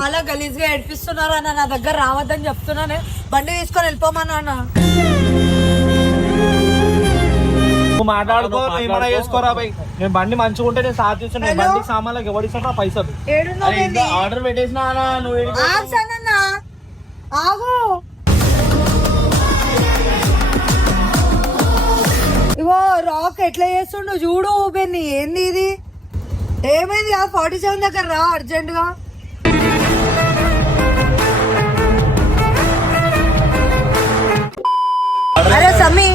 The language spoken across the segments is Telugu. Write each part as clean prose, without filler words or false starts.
చాలా గలీజ్ గా ఏడిపిస్తున్నారు అన్న, నా దగ్గర రావద్దని చెప్తున్నానే. బండి తీసుకొని వెళ్ళిపోమన్నా. మాట్లాడుకో, ఏమైనా చేసుకోరా బై. నేను బండి మంచిగా ఉంటే నేను సాధిస్తాను. బండి సామాన్లకు ఎవరిస్తా పైసలు ఆర్డర్ పెట్టేసినా నువ్వు ఆగు. ఇగో రాక్ ఎట్లా చేస్తుండు చూడు. ఊబెన్ని ఏంది ఇది? ఏమైంది? 47 దగ్గర రా అర్జెంట్ గా. అరే సమ్మి,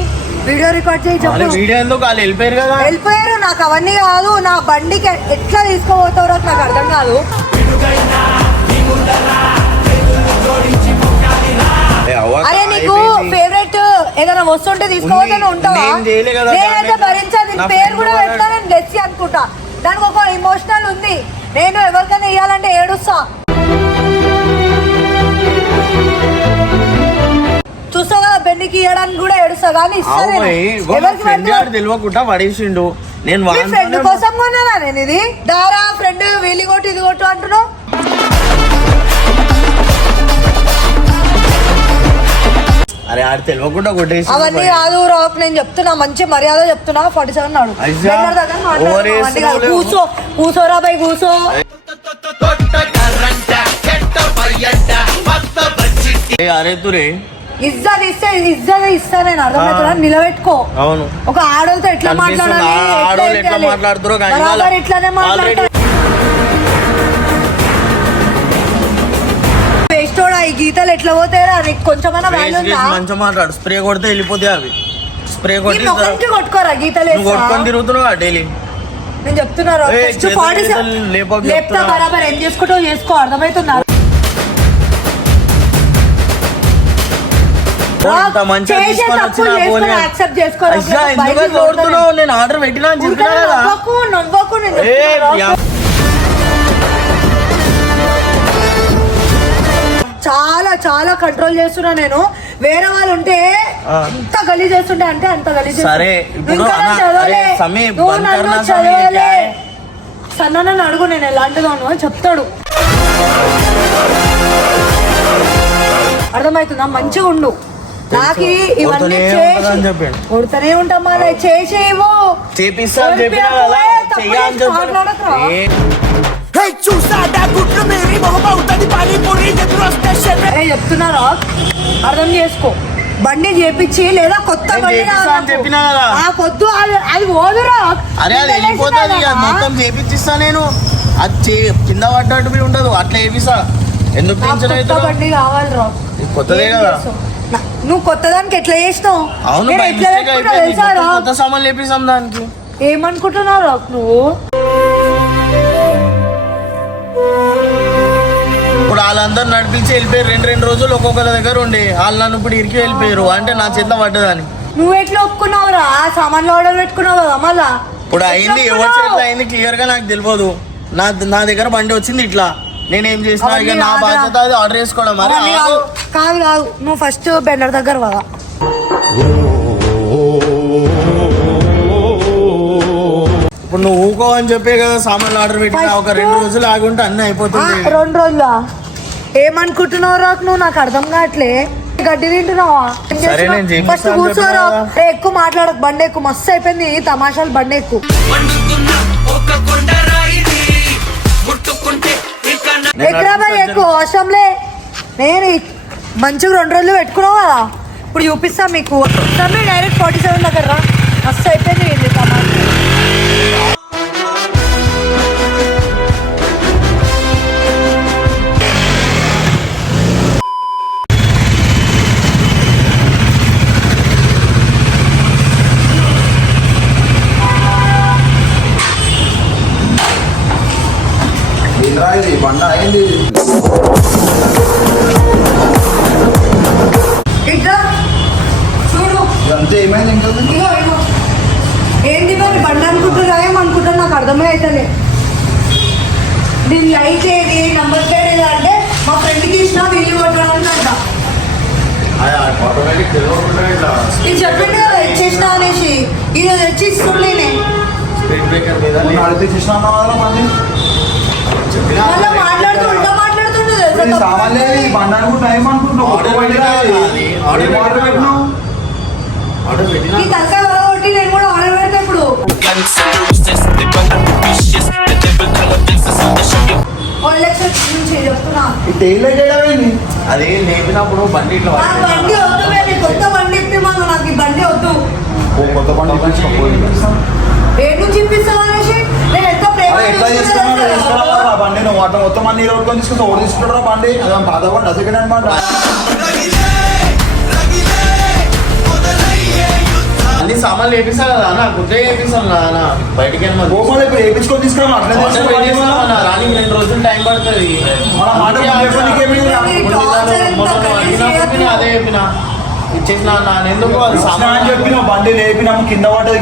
వీడియో రికార్డ్ చేయి చెప్పు. వీడియో ఎందుకు? వాళ్ళు వెళ్ళిపోయారు కదా. వెళ్ళిపోయారు. నాకు అవన్నీ కాదు. నా బండికి ఎట్లా తీసుకోబోతారో నాకు అర్థం కాదు. అరే నీకు ఫేవరెట్ ఏదైనా వస్తుంటే తీసుకోవద్దని ఉంటావా? నేనైతే భరించాను. దీని పేరు కూడా పెట్టా, నేను డెస్సీ అనుకుంటా. దానికి ఒక ఎమోషనల్ ఉంది. నేను ఎవరికైనా ఇవ్వాలంటే ఏడుస్తా. చూస్తా కదా, బెన్నికి ఇవ్వడానికి కూడా ఏడుస్తా. కానీ తెలియకుండా పడేసిండు. నేను ఫ్రెండ్ కోసం కొన్నానా నేను ఇది? దారా ఫ్రెండ్ వీలి కొట్టు ఇది కొట్టు అంటున్నావు. అరే ఆడ తెలియకుండా కొట్టేసి అవన్నీ కాదు రాక్. నేను చెప్తున్నా, మంచి మర్యాద చెప్తున్నా. 47 నాడు కూర్చో, కూర్చోరా బై, కూర్చో. అరే తురే ఇజ్జత్ ఇస్తే ఇజ్జత్ ఇస్తా. నేను అర్థమవుతుందా? నిలబెట్టుకో. అవును, ఒక ఆడోళ్ళతో ఎట్లా మాట్లాడాలి, ఎట్లా మాట్లాడుతారో ఇట్లానే మాట్లాడతారు. ఈ గీతలు ఎట్లా పోతాయరా? నీకు కొంచెమైనా మంచిగా మాట్లాడు. స్ప్రే కొడితే వెళ్ళిపోతాయి అవి. స్ప్రే కొట్టి కొట్టుకోరా గీతలు కొట్టుకొని తిరుగుతున్నావు డైలీ. నేను చెప్తున్నారు లేపుతా బరాబర్. ఏం చేసుకుంటావు చేసుకో. అర్థమవుతుందా? యాక్సెప్ట్ చేసుకోరా. నేను ఆర్డర్ పెట్టినా నవ్వకు. చాలా చాలా కంట్రోల్ చేస్తున్నా నేను. వేరే వాళ్ళు ఉంటే ఎంత గలీజ్ చేస్తుంటే అంటే అంత గలీజ్. చదవలే సన్న అడుగు, నేను ఎలాంటిదాను అని చెప్తాడు. అర్థమవుతుందా? మంచిగా ఉండు. నాకు ఇవన్నీ కొడుతూనే ఉంటాం. చేసేవో చెప్తున్నారా? అర్థం చేసుకో. బండి చేపించి లేదా కొత్త బండి పొద్దు అది పోదురా. అరే అది వెళ్ళిపోతుంది. మొత్తం చేపిస్తా నేను. అది కింద పడ్డట్టు ఉండదు. అట్లా చేపిస్తా. ఎందుకు బండి కావాలి రా. కొత్తదే కదా. నువ్వు కొత్త దానికి ఎట్లా చేసినావు? అవును, కొత్త సామాన్లు చేపిస్తాం దానికి. ఏమనుకుంటున్నావు నువ్వు? ఇప్పుడు వాళ్ళందరూ నడిపించి వెళ్ళిపోయారు. 2 రోజులు ఒక్కొక్కరి దగ్గర ఉండే వాళ్ళు నన్ను ఇప్పుడు ఇరికి వెళ్ళిపోయారు. అంటే నా చేత పడ్డదని. నువ్వు ఎట్లా ఒప్పుకున్నావురా? సామాన్లు ఆర్డర్ పెట్టుకున్నావు కదా మళ్ళా. ఇప్పుడు అయింది, ఎవరి చేతిలో అయింది క్లియర్ గా నాకు తెలియదు. నా దగ్గర బండి వచ్చింది ఇట్లా. నేనేం చేసినా ఇక నా బాధ్యత అది ఆర్డర్ చేసుకోవడం. కాదు నువ్వు ఫస్ట్ బెండర్ దగ్గర కదా. ఇప్పుడు నువ్వు ఊకో అని చెప్పే కదా సామాన్లు ఆర్డర్ పెట్టినా. ఒక 2 రోజులు ఆగుంటే అన్ని అయిపోతుంది. 2 రోజులా? ఏమనుకుంటున్నావు రాకు నువ్వు? నాకు అర్థం కావట్లే. గడ్డి తింటున్నావా? ఫస్ట్ కూర్చోరా. ఎక్కువ మాట్లాడకు. బండి ఎక్కువ మస్తు అయిపోయింది తమాషాలు. బండి ఎక్కువ ఎక్కడాబాయ్ ఎక్కువ అవసరంలే. నేను మంచిగా 2 రోజులు పెట్టుకున్నావు కదా. ఇప్పుడు చూపిస్తా మీకు. డైరెక్ట్ 47 దగ్గర రా. మస్తు అయిపోయింది తమాషా. బండ అయింది. చూడు అంతే. ఏమైంది? ఏంటి మరి బండి అనుకుంటున్నా? ఏమనుకుంటా నాకు అర్థమే అవుతలే. దీని లైట్ ఏది, నంబర్ ప్లేట్ ఏది అంటే మా ఫ్రెండ్కి ఇచ్చిన వీళ్ళు కొట్టడానికి అంట. ఇది చెప్పింది కదా ఇచ్చేసిన అనేసి. ఈరోజు వచ్చి ఇస్తుండేనే. మాట్లాడుతూ ఉంటా మాట్లాడుతూ మళ్ళీ బండి అనుకుంటున్నా ఏమనుకుంటున్నావు ఆర్డర్ పెట్టినా అది, ఆర్డర్ పెట్టినా. ఆర్డర్ పెట్టినా ఈ తలకాయ వరగొట్టి నేను కూడా ఆర్డర్ పెడతా ఇప్పుడు. OLX నుంచి చెప్తున్నా. ఈ టైల్ చేయడమేంది అది నేర్పినప్పుడు బండి ఇట్లా నాకు బండి వద్దు, నేను కొత్త బండి ఇప్పిమను, నాకు ఈ బండి వద్దు. కొత్త బండి తీసుకుపోయి రేటు నుంచి ఇప్పిస్తావు అనేసి నేను ఎంత ప్రేమ ఎట్లా తీసుకున్నావు బండి నువ్వు అట్లా మొత్తం అన్ని రోడ్కొని తీసుకుంటా ఓడి తీసుకుంటారా బండి అదే పాత బండి సెకండ్ హ్యాండ్ బండి అన్ని సామాన్లు వేపిస్తా కదా అన్న, గుర్తే వేపిస్తాను అన్న. బయటికి వెళ్ళి గోపాల్ ఇప్పుడు వేయించుకొని తీసుకురా అట్లా రాని 2 రోజులు టైం పడుతుంది. మన మాట అదే చెప్పిన ఇచ్చేసిన అన్న ఎందుకు అది సామాన్ చెప్పిన బండి లేపినాము కింద పడ్డది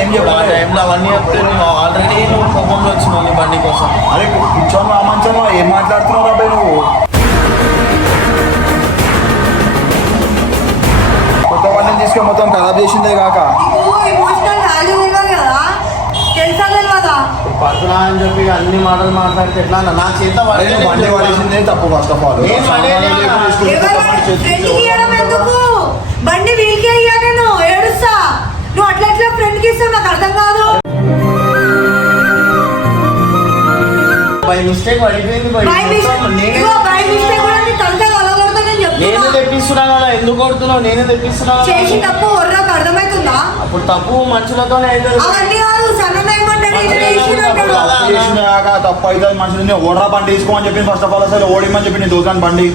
ఏం ఆ చెప్పాలి టైంలో అవన్నీ చెప్తే నువ్వు ఆల్రెడీ నువ్వు కోపంలో వచ్చినావు నీ బండి కోసం. అరే కూర్చొని మా మంచం ఏం మాట్లాడుతున్నావు అబ్బాయి నువ్వు కొత్త బండిని తీసుకొని మొత్తం ఖరాబ్ చేసిందే కాక నీకు ఎమోషనల్ వాల్యూ ఇవ్వాలి కదా, తెలుసా తెలియదా? పడుతున్నా అని చెప్పి అన్ని మాటలు మాట్లాడితే ఎట్లా అన్న నా చేత అరే నువ్వు బండి పడేసిందే తప్పు ఫస్ట్ ఆఫ్ ఆల్ నేను పడేయలే అన్న. ఫ్రెండ్కి ఇవ్వడం ఎందుకు? బండి వీల్కే ఇయ్యా, నేను ఏడుస్తా. నువ్వు అట్లా ఎట్లా ఫ్రెండ్కి ఇస్తావు, నాకు అర్థం కాదు. బై మిస్టేక్ పడిపోయింది by. By mistake ego, by mistake కూడా నీ తలకాయ వలగొడతా నేను నేనే చెప్తున్నా. తెప్పిస్తున్నా కదా, ఎందుకు కొడుతున్నావు? నేనే తెప్పిస్తున్నా కదా. చేసి తప్పు ఒర్రకు అర్థమవుతుందా? అప్పుడు తప్పు మనుషులతోనే అవుతుంది. అవన్నీ కాదు, సన్న ఏమంటాడు, ఇది చేసినట్టు. తప్పు చేసినాక తప్పు అయితే మనుషులు ఓడరా బండి తీసుకోమని చెప్పి ఫస్ట్ ఆఫ్ ఆల్ అసలు ఓడిమని చెప్పి నేను దోకాను బండి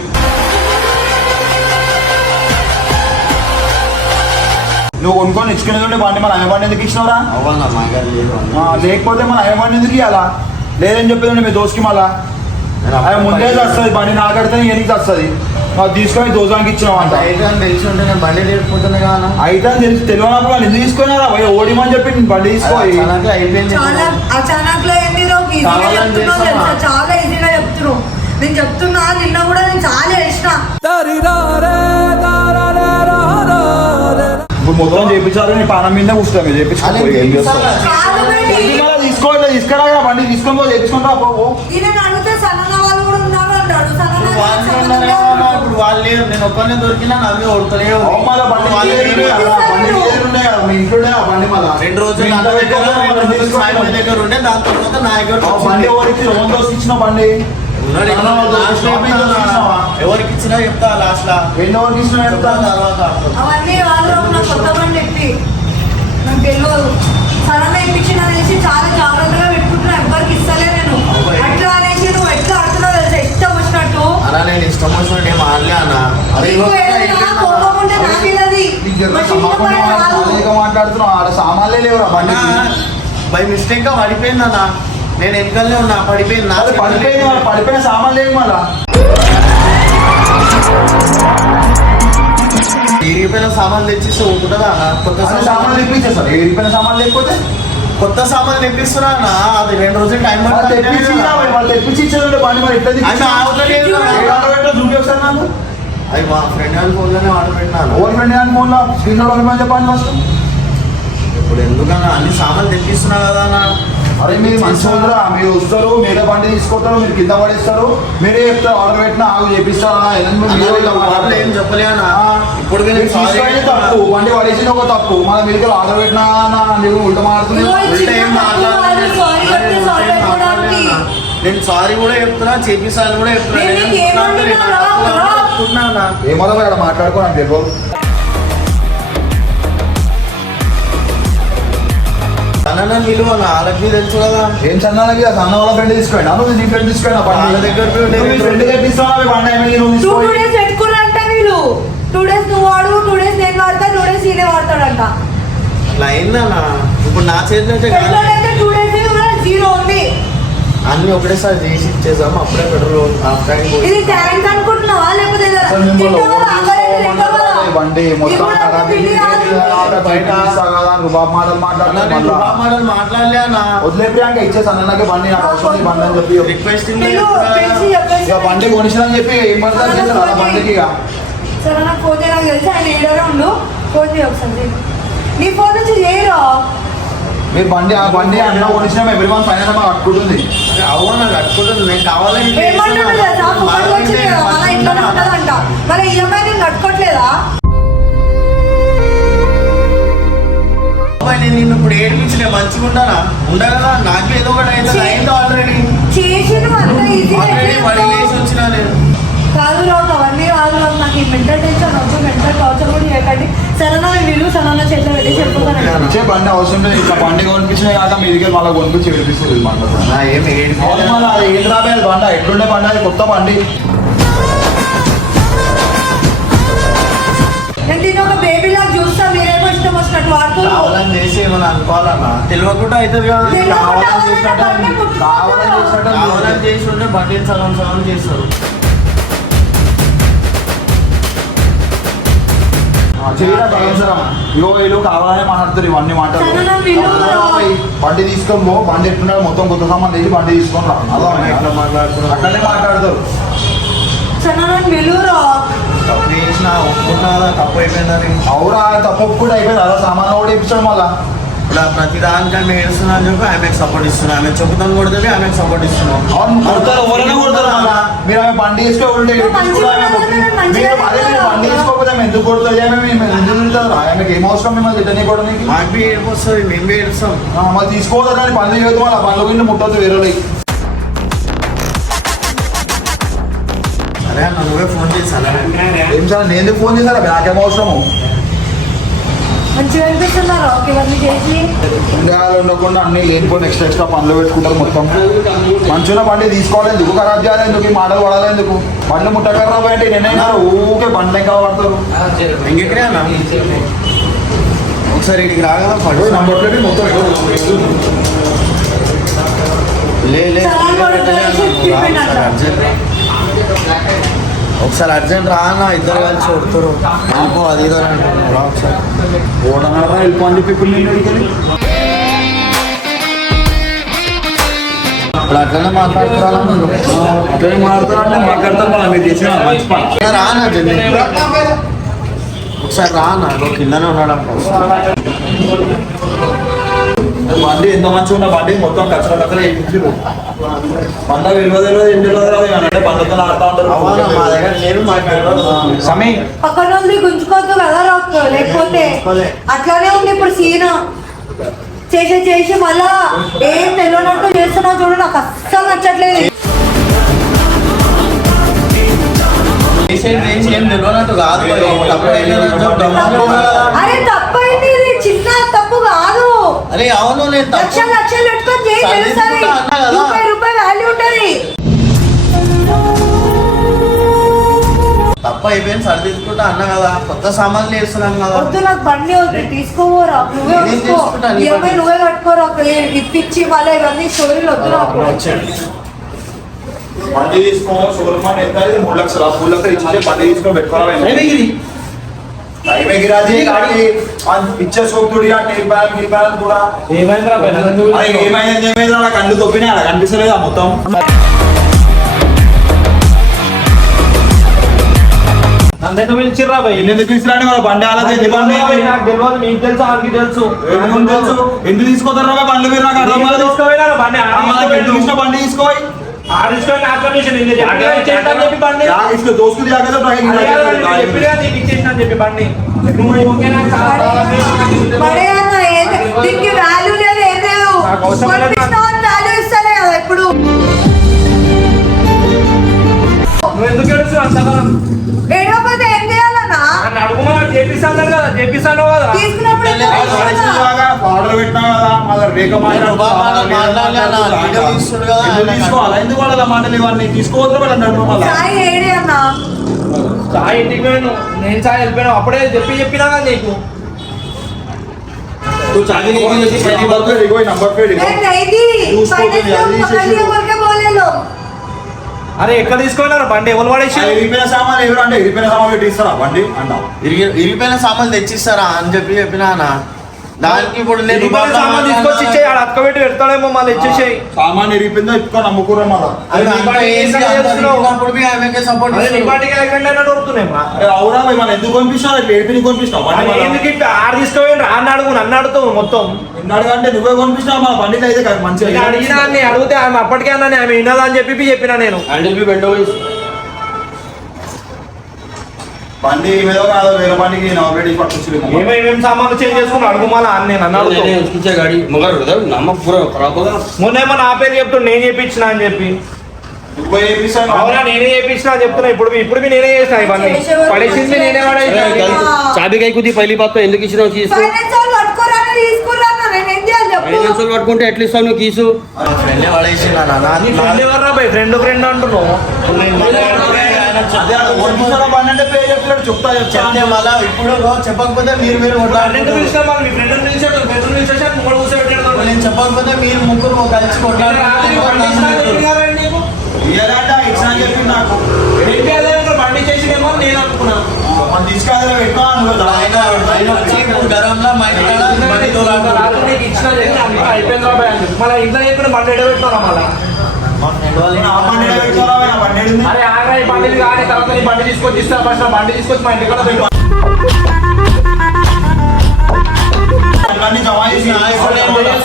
నువ్వు కొనుక్కొని ఇచ్చుకునేది బండి మన అయ్య బండి ఎందుకు ఇచ్చినవరా అవ్వన్నా మా గారు లేదు అన్న. లేకపోతే మన అయ్య బండి ఎందుకు ఇవ్వాలా లేదని చెప్పేదండి మీ దోస్తుకి మళ్ళా నేను అది ముందే వస్తుంది బండి నాకడితే ఎనికి వస్తుంది మాకు తీసుకొని దోసానికి ఇచ్చినావు అంట అయితే అని తెలిసి ఉంటే నేను బండి లేకపోతున్నా కదా అన్న. అయితే తెలిసి తెలియనప్పుడు వాళ్ళు ఎందుకు తీసుకున్నారా ఓడిమని చెప్పి నేను బండి తీసుకోయి అచానక్ అయిపోయింది. చాలా అచానక్ లో ఏంది ఈజీగా కావాలని చెప్తున్నావు చేస్తావా? తెలుసా, చాలా ఈజీగా చెప్తున్నావు. నేను చెప్తున్నా, నిన్న కూడా నేను చాలా వేసిన. ఇప్పుడు మొత్తం చేయించాలి నీ పానం మీద కూర్చుంటా మీరు అదే చేయించుకోవాలి ఏం చేస్తావు కాదు బేటి. తీసుకోవాలి తీసుకురా బండి తీసుకొని చేయించుకుంటా ఈయన అడిగితే సన్న వాళ్ళు కూడా ఉన్నారు అంటాడు. ఇప్పుడు వాళ్ళు ఉన్నారు కదా అన్న, ఇప్పుడు వాళ్ళు లేరు. నేను ఒక్కనే దొరికినా నవ్వి ఓడుతూనే ఉంది. మళ్ళీ బండి వాళ్ళు మీద లేరు. బండి మీద ఉండే కదా, మీ ఇంట్లోనే ఆ బండి మళ్ళీ 2 రోజులు అన్న దగ్గర 2 రోజులు సాయి దగ్గర ఉండే, దాని తర్వాత నా దగ్గర ఆ బండి ఎవరికి లోన్ దోసి ఇచ్చిన బండి ఉన్నాడు. లాస్ట్ అయిపోయింది అన్న. ఎవరికి ఇచ్చినా చెప్తా లాస్ట్ లా ఎన్ని ఎవరికి ఇచ్చిన చెప్తా తర్వాత. అవన్నీ వాళ్ళు నా కొత్త బండి చెప్పి నాకు తెలియదు. సడన్ ఇప్పించిన అనేసి చాలా జాగ్రత్తగా పెట్టుకుంటున్నా, ఎవ్వరికి ఇస్తలే నేను. అట్లా అనేసి నువ్వు ఎట్లా ఆడుతున్నావు తెలుసా, ఇష్టం వచ్చినట్టు. అలా నేను ఇష్టం వచ్చినట్టు ఏం ఆడలే అన్న. అరే నీకు ఏదైనా కోపం ఉంటే నా మీద అది. మా చిన్న పైన కాదు. మాట్లాడుతున్నావు ఆడ సామాన్లే లేవురా బండి బై మిస్టేక్ గా పడిపోయింది అన్న. నేను వెనకలే ఉన్నా, పడిపోయింది నా పడిపోయిన సామాన్లు లేవు మళ్ళా విరిగిపోయిన సామాన్లు తెచ్చిస్తే ఉంటుందా అన్న? కొత్త సామాన్లు సామాన్లు తెప్పించేస్తారు ఏరిపోయిన సామాన్లు లేకపోతే కొత్త సామాన్లు తెప్పిస్తున్నా అన్న. అది 2 రోజులు టైం వాళ్ళు తెప్పించి వాళ్ళు తెప్పించి ఇచ్చేది బండి మరి ఎట్లా ఆయన ఆవుతలేదు అన్న. చూపి ఒకసారి నాకు అది మా ఫ్రెండ్ వాళ్ళ ఫోన్ లోనే ఆర్డర్ పెట్టినాను. ఓవర్ ఫ్రెండ్ అని ఫోన్లో స్క్రీన్ లో చెప్పండి ఫస్ట్ ఇప్పుడు ఎందుకన్నా అన్ని సామాన్లు తెప్పిస్తున్నా కదా అన్న. అరే మీరు మంచి ఉందిరా మీరు వస్తారు మీరే బండి తీసుకుంటారు మీరు కింద పడేస్తారు మీరే చెప్తారు ఆర్డర్ పెట్టినా ఆగు చేపిస్తారా వాళ్ళు ఏం చెప్పలే అన్న. ఇప్పుడు తప్పు బండి పడేసింది ఒక తప్పు మన మీరు ఆర్డర్ పెట్టినా మీరు ఉల్ట మారుతుంది ఇదిగో ఈ ఉల్టా ఏం చిన్న మాట్లాడలేదు. సారీ చెప్తే సారీ పెట్టుకోవడానికి. నేను సారీ కూడా చెప్తున్నా, చేపిస్తాను కూడా చెప్తున్నా. నేను నీకు ఏమన్నా చెప్తున్నా అన్న. ఏమో ఇక్కడ మాట్లాడుకో నాకు తెలియదు తనన్న నిలువ వాళ్ళకి తెలుసు కదా. ఏం చందాలకి ఆ సన్న వాళ్ళ ఫ్రెండ్ తీసుకోండి నువ్వు నీ ఫ్రెండ్ తీసుకోండి వాళ్ళ దగ్గర ఫ్రెండ్ తెప్పిస్తావా బండి ఏమైనా నువ్వు 2 తీసుకోండి days పెట్టుకున్నంట వీళ్ళు. 2 days నువ్వు వాడు, 2 days నేను వాడతా, 2 days ఈయనే వాడతాడంట. అట్లా అయిందన్న. ఇప్పుడు నా చేతిలో అయితే కాదు. పెట్రోల్ అయితే 2 days కూడా 0 ఉంది. అన్ని ఒకటేసారి చేసి ఇచ్చేసాం. అప్పుడే పెట్రోల్ హాఫ్ ట్యాంక్ ఇది ట్యాంక్ అనుకుంటున్నావా లేకపోతే ఏదో అసలు మిమ్మల్ని తింటావా? ఆకలి అయితే తింటావా? బండి ఇది మొత్తం కూడా ఒక ఖరాబ్ పిల్లి కాదు. బయట రుబాబ్ మాటలు మాటలు మాట్లాడలే అన్న. వదిలే ప్రియాంక ఇచ్చేసి అన్నకి బండి నాకు అవసరం ఉంది బండి అని చెప్పి రిక్వెస్టింగ్ పిలిచి చెప్పేసి ఇక బండి కొనిసిన చెప్పి ఏం పడుతుంది చేస్తారు అలా బండికి ఇక సరే నాకు ఫోన్ చేయ, నాకు తెలిసి ఆయన ఏడవే ఉండు. ఫోన్ చేయ ఒకసారి. నీ ఫోన్ నుంచి చేయరా? మీరు బండి ఆ బండి అన్న కొనిసిన ఎవ్రీ వన్ ఫైనల్ కట్టుకుంటుంది అవునా కట్టుకుంటుంది. నేను కావాలని ఏమంటున్నా తెలుసా? ఫోన్ వచ్చింది కదా, మన ఇప్పుడు ఏడిపించి నేను మంచిగా ఉంటానా ఉండగదా నాకు ఏదో ఒకటి అయింది ఆల్రెడీ చేసిన అంత ఆల్రెడీ పడి లేచి వచ్చినా నేను కాదు రావు అవన్నీ కాదు రావు నాకు ఈ మెంటల్ టెన్షన్ వద్దు మెంటల్ టార్చర్ కూడా చేయకండి సరేనా వీళ్ళు సరైన చేతిలో పెట్టి చెప్పుకోనండి ఇచ్చే బండి అవసరం లేదు ఇట్లా బండి కొనిపించినా కాక మీ దగ్గర మళ్ళీ కొనిపించి వినిపిస్తుంది నా ఏం అది ఏం రాబోయేది బండ ఎట్లుండే బండి అది కొత్త బండి నేను దీన్ని ఒక బేబీ లాగా చూస్తా మీరేమో ఇష్టం వచ్చినట్టు వాడుకోవాలి కావాలని చేసి ఏమన్నా అనుకోవాలన్నా తెలియకుండా అవుతుంది కదా కావాలని చేసి ఉంటే బండిని సగం సగం చేస్తారు ఇగో వీళ్ళు కావాలని మాట్లాడుతారు ఇవన్నీ మాట్లాడు బండి తీసుకొని పో బండి ఎట్లున్నాడు మొత్తం కొత్త సామాన్ తెచ్చి బండి తీసుకొని రా అలా అట్లా మాట్లాడుతున్నారు అట్లనే మాట్లాడతారు తప్పు చేసినా ఒప్పుకున్నా తప్పు అయిపోయిందని అవురా తప్పు కూడా అయిపోయింది అలా సామాన్ కూడా ఇప్పించడం వల్ల ఇప్పుడు ప్రతి దానికన్నా ఏడుస్తున్నా అని చెప్పి ఆమెకు సపోర్ట్ ఇస్తున్నా ఆమె చెబుతాను కొడితే ఆమెకు సపోర్ట్ ఇస్తున్నాం కొడతారు ఎవరైనా కొడతారు మళ్ళా మీరు ఆమె బండి వేసుకోవాలంటే బండి వేసుకోకపోతే ఆమె ఎందుకు కొడుతుంది ఆమె మేము ఎందుకు తింటారు ఆమెకి ఏం అవసరం మిమ్మల్ని తిట్టని కూడా మాకు బి ఏడుపు వస్తుంది మేము బి ఏడుస్తాం మళ్ళీ తీసుకోవద్దు అని పనులు చేయదు మళ్ళీ పనులు గురించి ముట్టద్దు వేరే సరే అన్న నువ్వే ఫోన్ చేశాను ఏం సార్ నేను ఫోన్ చేశారా నాకేం అవసరము మంచిగా అనిపిస్తున్నారు ఇవన్నీ చేసి ఇండియాలో ఉండకుండా అన్ని లేనిపోయిన ఎక్స్ట్రా పనులు పెట్టుకుంటారు మొత్తం మంచిగా బండి తీసుకోవాలి ఎందుకు ఖరాబ్ చేయాలి ఎందుకు ఈ మాటలు పడాలి ఎందుకు బండి ముట్ట ఖరాబ్ అంటే నేనైనా ఊకే బండ్లు ఇంకా పడతారు ఇంకెక్కడే అన్న ఒకసారి ఇక్కడికి రాగల పడు నంబర్ ప్లేట్ మొత్తం ఒకసారి అర్జెంట్ రానా ఇద్దరు కలిసి కొడుతారు వెళ్ళిపో అది ఇదో రా ఒకసారి ఓడనరా వెళ్ళిపో అని చెప్పి ఇప్పుడు నేను ఇప్పుడు అట్లనే మాట్లాడుతున్నా అట్లనే మాట్లాడతారంటే మాట్లాడతారు మళ్ళీ మీరు చేసిన మంచి పని రానా జల్దీ ఒకసారి రానా కిందనే ఉన్నాడు బండి ఎంత మంచిగా ఉన్న బండి మొత్తం కచ్చర కచ్చర వేయించారు బండ విలువ ఏం తెలియదు అంటే బండతో ఆడుతూ ఉంటారు మా దగ్గర లేరు సమీ పక్కన ఉంది గుంజుకోవద్దు కదా రాకు లేకపోతే అట్లానే ఉంది ఇప్పుడు సీన్ చేసి మళ్ళా ఏం తెలియనట్టు చేస్తున్నా చూడు నాకు అస్సలు నచ్చట్లేదు ఏం తెలియనట్టు కాదు అరే తప్పైంది ఇది చిన్న తప్పు కాదు అరే అవును నేను లక్షలు పెట్టుకొని చేయి తెలుస్తుంది రూపాయి వాల్యూ ఉంటుంది తప్ప అయిపోయింది సరిదిద్దుకుంటా అన్నా కదా కొత్త సామాన్లు వేస్తున్నాం కదా వద్దు నాకు బండి వద్దు తీసుకోవరా నువ్వే ఈఎంఐ నువ్వే కట్టుకోరా ఇప్పించి మళ్ళీ ఇవన్నీ స్టోరీలు వద్దు నాకు బండి తీసుకో షోరూమ్ ఎంత 3 లక్షలు 3 లక్షలు ఇచ్చి బండి తీసుకొని పెట్టుకోవాలి పిక్చర్ సోపుతుడి కూడా ఏమైందా కళ్ళు తొప్పినా అలా కనిపిస్తలేదా మొత్తం నన్ను పిలిచిర్రా భయ్ ఎందుకు పిలిచిరాని వాళ్ళ బండి అలా నాకు తెలియదు మీకు తెలుసు ఆయనకి తెలుసు ఎందుకు తీసుకోతారు బండ్లు మీరు నాకు అర్థం కాదు తీసుకోపోయినా బండి బండి తీసుకోవాలి ఆడించుకొని చెప్పి బండి దోస్తు చెప్పి బండి దీనికి వాల్యూ లేదు ఏం లేదు వాల్యూ ఇస్తానే కదా ఇప్పుడు నువ్వు ఎందుకు ఏడుస్తావు అంతకాలం ఏడవకపోతే ఏం చేయాలన్నా అడుగుమని చేపిస్తాను కదా చేపిస్తాను కదా తీసుకున్నప్పుడు ఆర్డర్ పెట్టినా కదా తీసుకోవాలా ఎందుకు వాళ్ళ మాటలు ఇవన్నీ తీసుకోవద్దు సాయి ఏడి అన్నా చాయ్ ఇంటికి పోయాను నేను చాయ్ వెళ్ళిపోయాను అప్పుడే చెప్పినా కదా నీకు అరే ఎక్కడ తీసుకోవాలి బండి ఎవరు పడేసి ఇరిగిపోయిన సామాన్ ఎవరు అంటే ఇరిగిపోయిన సామాన్ పెట్టి ఇస్తారా బండి అంటాం ఇరిగిపోయిన సామాన్లు తెచ్చిస్తారా అని చెప్పినా దానికి ఇప్పుడు నేను సామాన్ తీసుకొచ్చి ఇచ్చేయి ఆడ అక్కబెట్టి పెడతాడేమో మళ్ళీ ఇచ్చేసేయి సామాన్ ఇరిగిపోయిందో ఇప్పుకొని నమ్ముకోరా మళ్ళీ అవురా మనం ఎందుకు పంపిస్తావు అట్లా ఏపీని పంపిస్తావు ఎందుకు ఆడ తీసుకుపోయింది ఆడిని అడుగు నన్ను అడుగుతావు మొత్తం ఎన్నాడు అంటే నువ్వే పంపిస్తావు మన బండికి అయితే మంచిగా అడిగినా అన్ని అడిగితే ఆమె అప్పటికే అన్నా ఆమె వినదా అని చెప్పి చెప్పినా నేను బండి ఏమేదో కాదు వేరే బండికి నేను ఆల్రెడీ పట్టుకొచ్చి ఏమేమి సామాన్లు చేంజ్ చేసుకుని అడుగుమాలా అని నేను అన్నాడు उसकी गाड़ी मगर नमक पूरा खराब होगा మొన్నేమో నా పేరు చెప్తుండే నేను చేపించిన అని చెప్పి అవునా నేనే చేపించిన అని చెప్తున్నా ఇప్పుడు నేనే చేసిన ఇవన్నీ పడేసింది నేనే పడేసిన चाबी कहीं कुछ पहली बात तो ఎందుకు ఇచ్చినావు కీసు ఫైనాన్స్ వాళ్ళు పట్టుకోరాని తీసుకురాను నేను ఏం చేయాలి చెప్పు ఫైనాన్షియల్ పట్టుకుంటే ఎట్లా ఇస్తావు నువ్వు కీసు ఫ్రెండ్ పడేసి నీ ఫ్రెండ్ ఎవర్రా బై ఫ్రెండ్ అంటున్నావు బండి అంటే పేరు చెప్తున్నాడు చెప్తా చెప్తే మళ్ళా ఇప్పుడు చెప్పకపోతే మీరు ఫ్రెండ్ పిలిచిన వాళ్ళు మీ ఫ్రెండ్ పిలిచాడు ఫ్రెండ్ పిలిచేసాడు మూడు కూర్చోబెట్టాడు నేను చెప్పకపోతే మీరు ముగ్గురు కలిసి నీకు ఇయ్యాలంట ఇచ్చిన చెప్పి నాకు బండి చేసినేమో నేను అనుకున్నా మనం తీసుకెళ్ళి పెట్టా ఆయన వచ్చి ఇప్పుడు గరంలో మా ఇంటికాడ బండి తోలాడు. రాత్రి నీకు ఇచ్చిన అయిపోయింది రాబాయ్ అని మళ్ళీ ఇంట్లో చెప్పిన బండి ఎడబెట్టాను మళ్ళీ మా ఫ్రెండ్ వాళ్ళ ఆ బండి పెట్టుకోవాలి బండి ఏడింది? అరే ఆగ్రా ఈ బండిని కానీ తర్వాత నీ బండి తీసుకొచ్చి ఇస్తా ఫస్ట్ నా బండి తీసుకొచ్చి మా ఇంటికాడ పెట్టు ఇవన్నీ జమ చేసి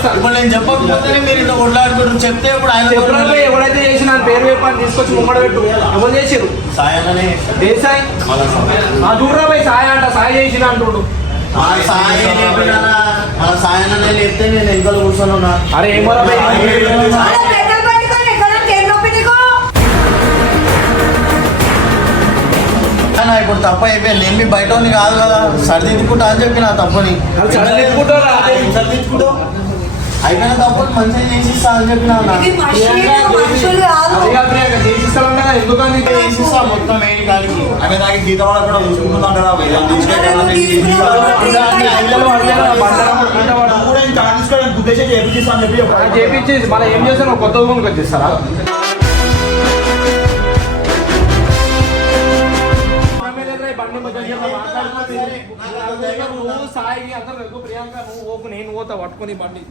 ఇప్పుడు నేను చెప్పకపోతేనే మీరు ఇంత కొట్లాడుతున్నారు చెప్తే ఇప్పుడు ఆయన చెప్పినప్పుడు ఎవరైతే చేసిన ఆయన పేరు చెప్పని తీసుకొచ్చి ముంగడ పెట్టు ఎవరు చేసిరు సాయననే ఏ సాయి చూడరా పోయి సాయి అంట సాయి చేసిన అంటుండు మన సాయననే లేపితే నేను ఎంకలు కూర్చొని ఉన్నా అరే ఏమో రా అలా పెట్రోల్ బండి కొని ఎక్కడానికి ఏం నొప్పి నీకు ఆయన ఇప్పుడు తప్పు అయిపోయింది నేను మీ బయట ఉంది కాదు కదా సరిదిద్దుకుంటా అని చెప్పి నా తప్పుని సరిదిద్దుకుంటూ అయిపోయిన తప్పుని మంచిగా చేసిస్తా అని చెప్పిన ఇది మనుషులు కాదు ఎందుకని చేసిస్తా మొత్తం ఏంటి కాడికి అక్కడ దానికి గీత వాళ్ళ కూడా చూసుకుంటుందంటారా ఉద్దేశం చేపిస్తా అని చెప్పి చేపించి మళ్ళీ ఏం చేస్తాను కొత్త ఊరికి వచ్చేస్తారా నువ్వు సాయి అందరూ ప్రియాంక నువ్వు నేను పోతా పట్టుకొని బండి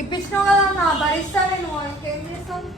ఇప్పించినావు కదా నా భరిస్తా నేను ఇంకేం చేస్తాను